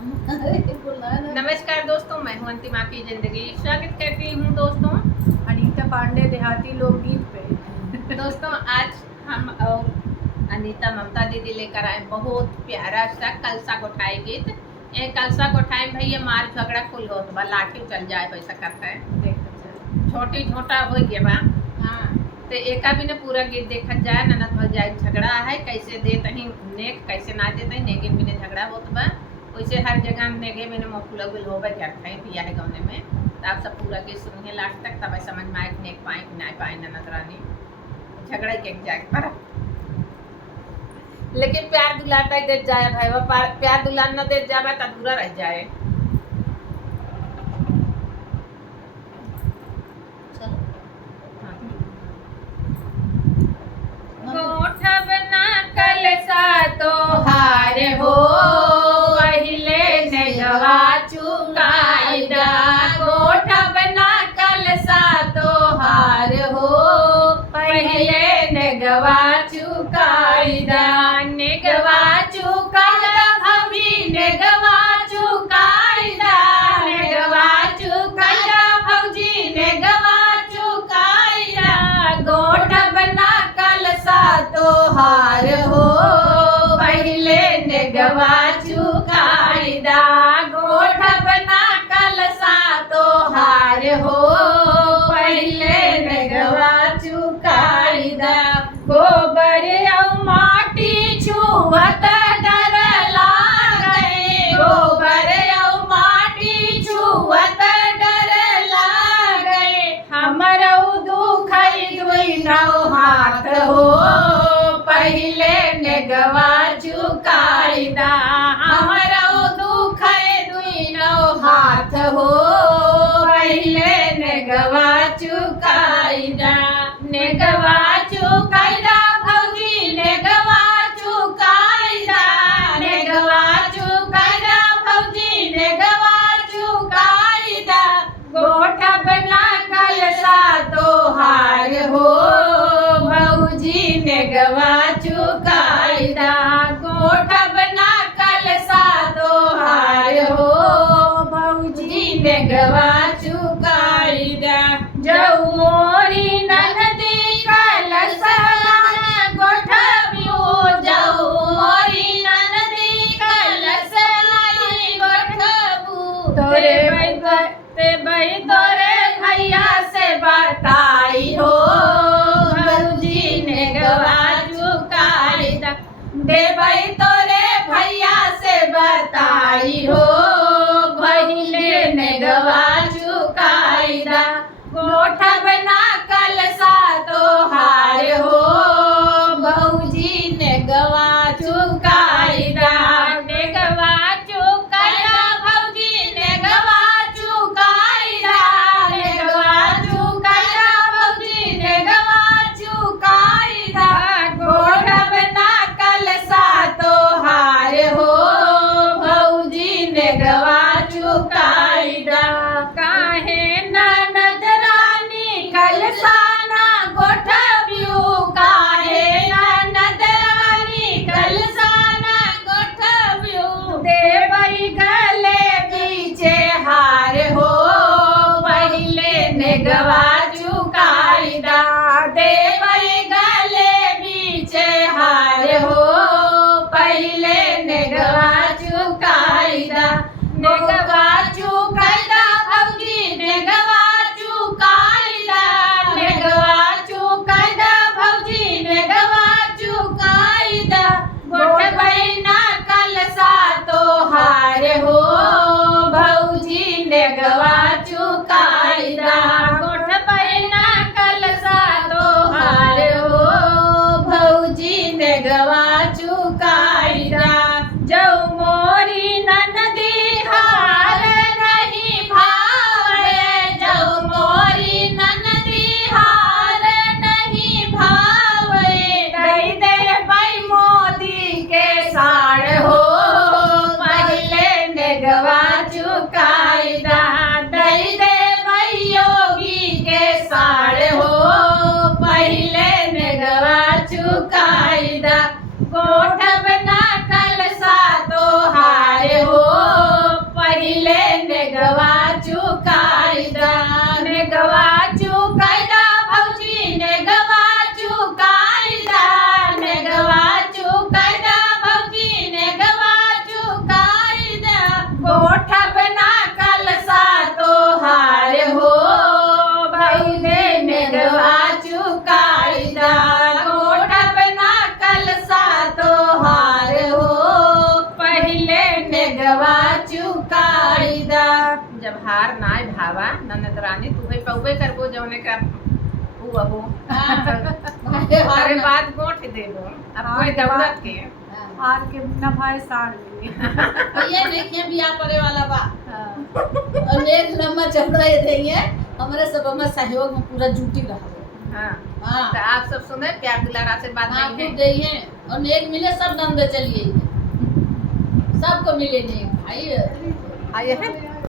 नमस्कार दोस्तों, मैं हूं अंतिमा की जिंदगी। स्वागत करती हूं दोस्तों अनीता पांडे देहाती लोकगीत पे। दोस्तों आज हम और अनीता ममता दीदी लेकर आए बहुत प्यारा सा कलसा कोठाई गीत। ये कलसा कोठाई भैया मार झगड़ा कुल होत बा, लाठी चल जाए वैसा करता है, छोटी छोटा हो गया बा। हाँ, तो एका भी ने पूरा गीत देखा जाए। ननद भौजाई झगड़ा है, कैसे देते हैं नेक, कैसे ना देते हैं नेगे भी ने झगड़ा होत बा। वैसे हर जगह नेगे में मफुला गुल होबे करते हैं पिया है गाने में। तो आप सब पूरा गीत सुनिए लास्ट तक, तब समझ में आए नेक पाए कि ना पाए ननद रानी झगड़ा के जाए पर। लेकिन प्यार दुलार दे जाए भाई, वो प्यार दुलार न दे जाए तो अधूरा रह जाए। गोठब ना कलसा तो हार हो, पहिले नेगवा चुकाइदा। गोठब ना कलसा तो हार हो, पहिले नेगवा चुकाइदा। नेगवा चुकाइदा भभी, नेगवा चुकाइदा। नेगवा चुकाइदा भौजी, नेगवा चुकाइदा। गोठब ना कलसा तो हार हो, पहिले नेगवा चुकाइदा। गोठब ना कलसा तो हार हो, पहिले नेगवा चुकाइदा। गोबर और माटी छुअत डर लागे, गोबर और माटी छुअत डर लागे। हमरो दुखई दुई नौ हाथ हो, पहिले नेगवा चुकाइदा। हमरो दुखई दुई नौ हाथ हो, पहिले नेगवा चुकाइदा। नेगवा चुकाइदा भौजी, नेगवा चुकाइदा। नेगवा चुकाइदा भौजी, नेगवा चुकाइदा। गोठब ना कलसा तो हार हो, भौजी नेगवा चुकाइदा। गोठब ना कलसा तो हार हो, भौजी नेगवा चुकाइदा। जऊ मोरी ननदी कलसा गोठबियो, जऊ मोरी ननदी कलसा गोठबू। तोरे भाई तोरे भैया से बताई हो, भौजी नेगवा चुकाइदा। देवई तोरे भैया से बताई हो, पहिले नेगवा चुकाइदा। गोठब ना कलसा तो हार हो, भौजी नेगवा चुकाइदा। नेगवा चुकाइदा भौजी, नेगवा चुकाइदा। नेगवा चुकाइदा भौजी, नेगवा चुकाइदा। गोठब ना कलसा तो हार हो, भौजी नेगवा चुकाइदा। काहे ननद रानी कलसा ना गोठबियो, काहे ननद रानी कलसा ना गोठबियो। देवई गले बीचे हार हो, पहिले नेगवा चुकाइदा। देवई गले बीचे हार हो, पहिले नेगवा चुकाइदा। नेगवा चुकाइदा भौजी, नेगवा चुकाइदा। नेगवा चुकाइदा भौजी, नेगवा चुकाइदा। गोठबई ना कलसा तो हार हो, भौजी नेगवा चुकाइदा। गोठबई ना कलसा तो हार हो, भौजी नेगवा चुकाइदा। जऊ मोरी ननदी हार नहीं भावे, जऊ मोरी ननदी हार नहीं भावे। दई दे भाई मोदी के साड़ हो, पहिले नेगवा चुकाइदा। दई दे भाई योगी के साड़ हो, पहिले नेगवा चुकाइदा। गोठब ना कल हार नाय भावा ननद रानी तू है पौबे करबो जौने का हुआ हो अरे बात गोठ देबो अब कोई दौलत के हार के ना भाई साड़ लिए ये देखिए बियाह परे वाला बा हाँ। और नेक लम्बा चौड़ा ये देंगे हमारे सब में सहयोग में पूरा जुटी रहा हाँ हाँ तो आप सब सुने प्यार दुलार आशीर्वाद हाँ देंगे खूब देइए और नेक मिले सब नंदे चलिए सबको मिले नेक भाई आइए